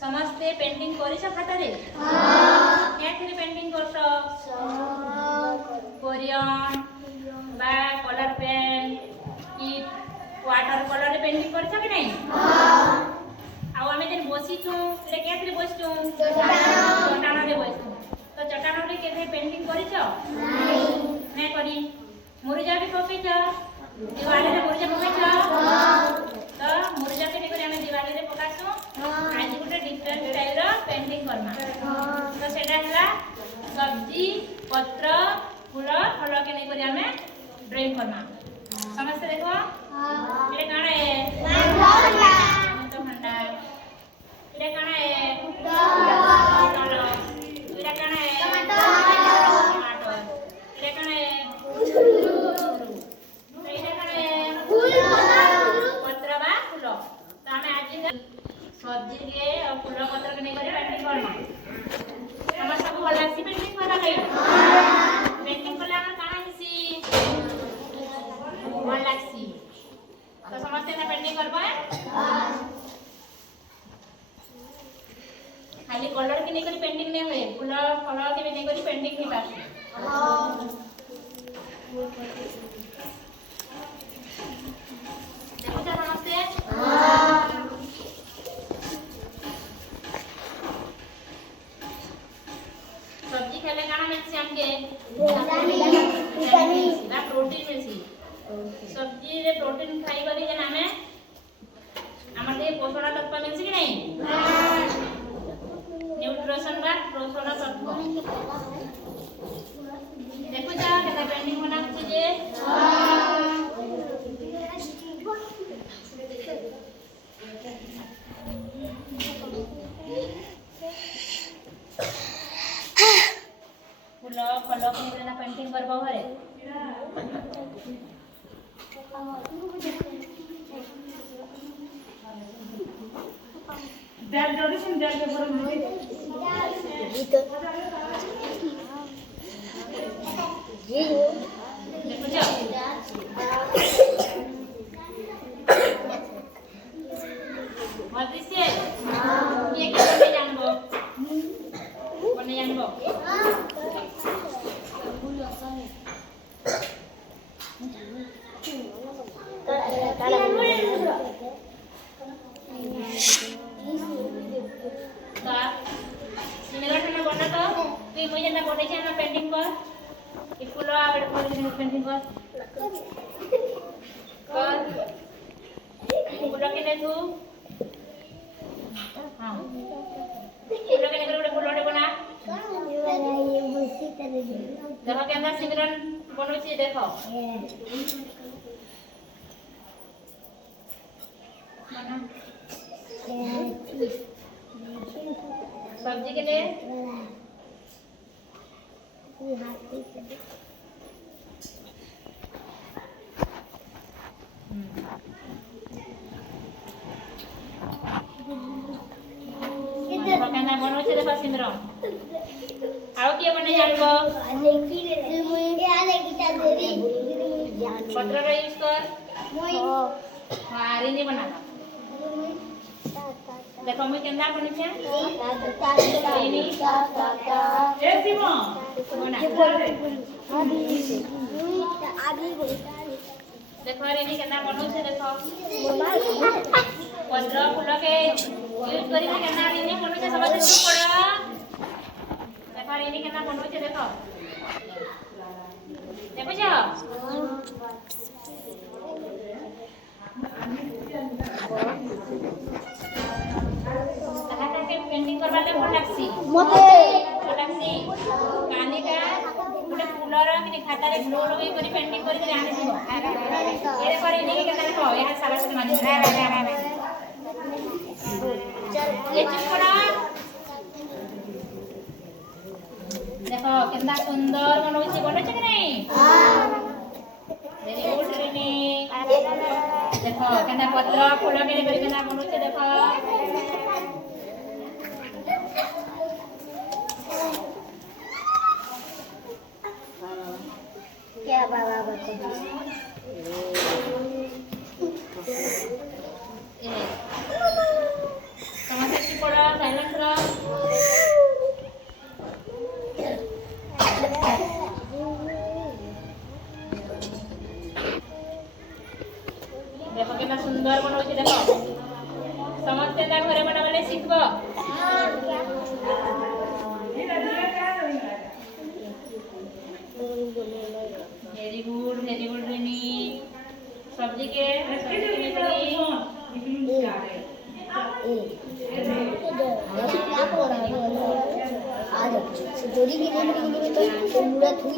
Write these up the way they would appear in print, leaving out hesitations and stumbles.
समस्ते पेंटिंग करिस खातारे केथरे पेंटिंग करछ कोरियन बा कलर पेन कि वाटर कलर रे पेंटिंग करछ कि नहीं आउ आमे जेन बसिछु रे केथरे बसिछु चटान रे बसिछु तो चटान रे केथरे पेंटिंग करिछ नहीं करी मुरुजा भी पकेछ दिवाली रे मुरुजा पकेछ तो मुरुजा के निकरी आमे दिवाली रे पकासु आज गोटे डिफरेंट स्टाइल रो पेंटिंग करना तो सेटा हला सब्जी पत्र फूल फल के निकरी आमे ड्राइंग करना समझते देखो ये काना है तो भंडा ये काना है टमाटर ये काना है टमाटर ये काना है सब्जी के और फूल पत्र के नहीं पेंटिंग करना हमर सब भल लागसी पेंटिंग करना कई पेंटिंग करला हमर काना हिसी भल लागसी तो समझते ना पेंटिंग करबा खाली कलर के नहीं पेंटिंग नहीं हुए फूल फल के भी नहीं पेंटिंग नहीं पास देखो जा नमस्ते सब्जी खेले काना मिलसी हमके विटामिन ना प्रोटीन मिलसी सब्जी रे प्रोटीन खाई करी जे नामे हमर दे पोषण तत्व मिलसी कि नहीं न्यूट्रिशन बा पोषण तत्व देखो जा केता पेंटिंग बना जे फूल फल के ना पेंटिंग करबो घरे देख जल्दी सुन देख के पर गीत ये देखो जा मत से ये के जानबो बने जानबो पेंटिंग कर फूल पेंटिंग कर फूल के तू हाँ फूल के गोटे फूल बना देखो के अंदर सिमरन बनौछि देखो सब्जी के लिए पकाना बनौछि देखो सिमरन आउ के बने जानबो पत्र का यूज कर हां रिनी बना देखो मैं केंदा बनि छे रिनी ए सीमा बना देखो रिनी केंदा बनौ छे देखो पत्र फूल के यूज करी के केंदा रिनी बनौ छे समझ में पड़ा देखो रिनी केंदा बनौ छे देखो देखो जा पेंटिंग करबा ले भल लागसी मते भल लागसी कानी का गोटे फूलर कि खाता रे ग्लो लगे करी पेंटिंग करी के आने दिबो एरे पर इने के केता देखो यहाँ सारा से मानी ये चिपड़ा देखो कितना सुंदर बनौछि बनौछि कि नहीं वेरी गुड रिनी देखो केना पत्र फूल के करी केना बनौछि देखो क्या बाबा बता समझ पड़ा ଶିଖବ वेरी गुड रेनी सब्जी के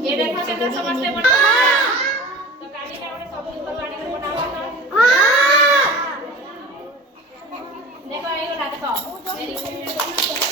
ये देखो केतना समझते बना तो काटी का हमने सब्जी पर पानी में बनावा था देखो ये वाला देखो वेरी गुड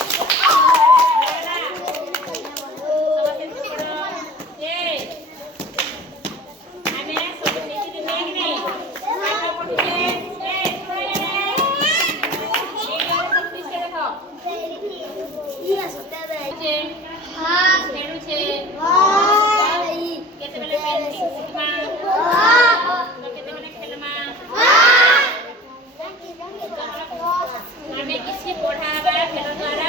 किसी पढ़ावा खेल द्वारा